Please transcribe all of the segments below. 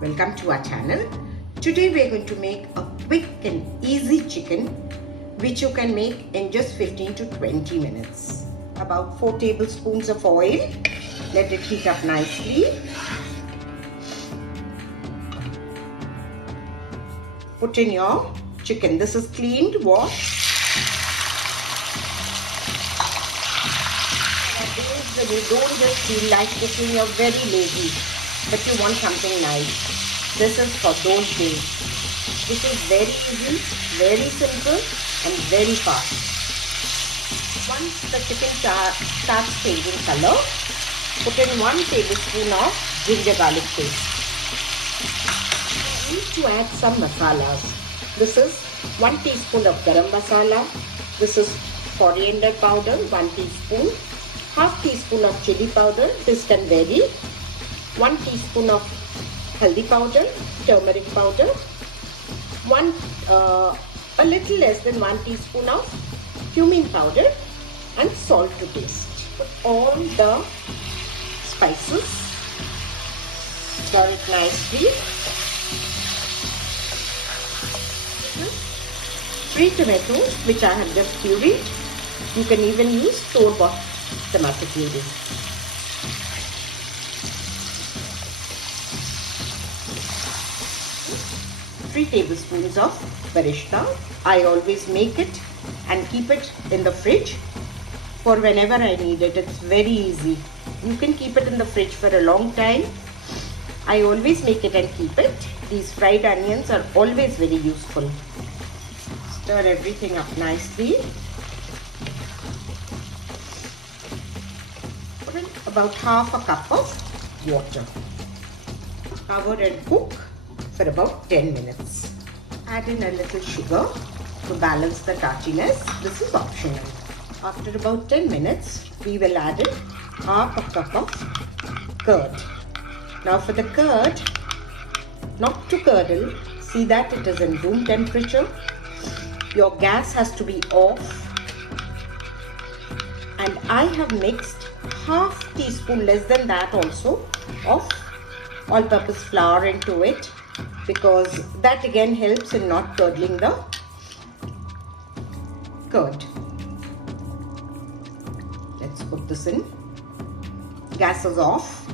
Welcome to our channel. Today we are going to make a quick and easy chicken which you can make in just 15 to 20 minutes. About 4 tablespoons of oil. Let it heat up nicely. Put in your chicken. This is cleaned, washed. When you don't just feel like cooking, you're very lazy, but you want something nice. This is for those days. This is very easy, very simple and very fast. Once the chicken starts changing color, put in 1 tablespoon of ginger garlic paste. You need to add some masalas. This is 1 teaspoon of garam masala. This is coriander powder, 1 teaspoon. Half teaspoon of chili powder, this can vary. 1 teaspoon of haldi powder, turmeric powder. A little less than 1 teaspoon of cumin powder and salt to taste. Put all the spices, stir it nicely. 3 tomatoes which I have just pureed. You can even use store-bought tomato puree. Three tablespoons of barishta. I always make it and keep it in the fridge for whenever I need it. It's very easy. You can keep it in the fridge for a long time. I always make it and keep it. These fried onions are always very useful. Stir everything up nicely. Put in about half a cup of water. Cover and cook for about 10 minutes. Add in a little sugar to balance the tartiness. This is optional. After about 10 minutes, we will add in half a cup of curd. Now for the curd, not to curdle, see that it is in room temperature. Your gas has to be off. And I have mixed half teaspoon, less than that also, of all-purpose flour into it, because that again helps in not curdling the curd. Let's put this in. Gas is off.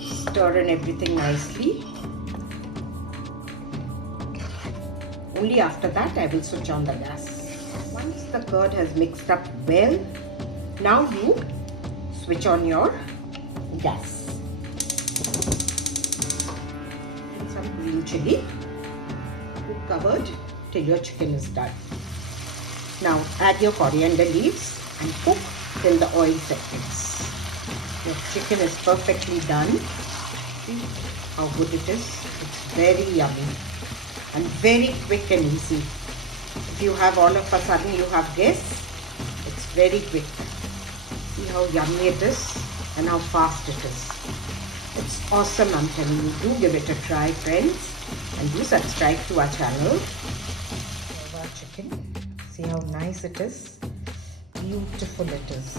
Stir in everything nicely. Only after that I will switch on the gas. Once the curd has mixed up well, now you switch on your gas. And some green chili. Cook covered till your chicken is done. Now add your coriander leaves and cook till the oil separates. Your chicken is perfectly done. See how good it is. It's very yummy and very quick and easy. If you have all of a sudden you have guests, it's very quick. See how yummy it is and how fast it is. It's awesome, I'm telling you. Do give it a try, friends, and do subscribe to our channel. Our chicken, see how nice it is. Beautiful it is.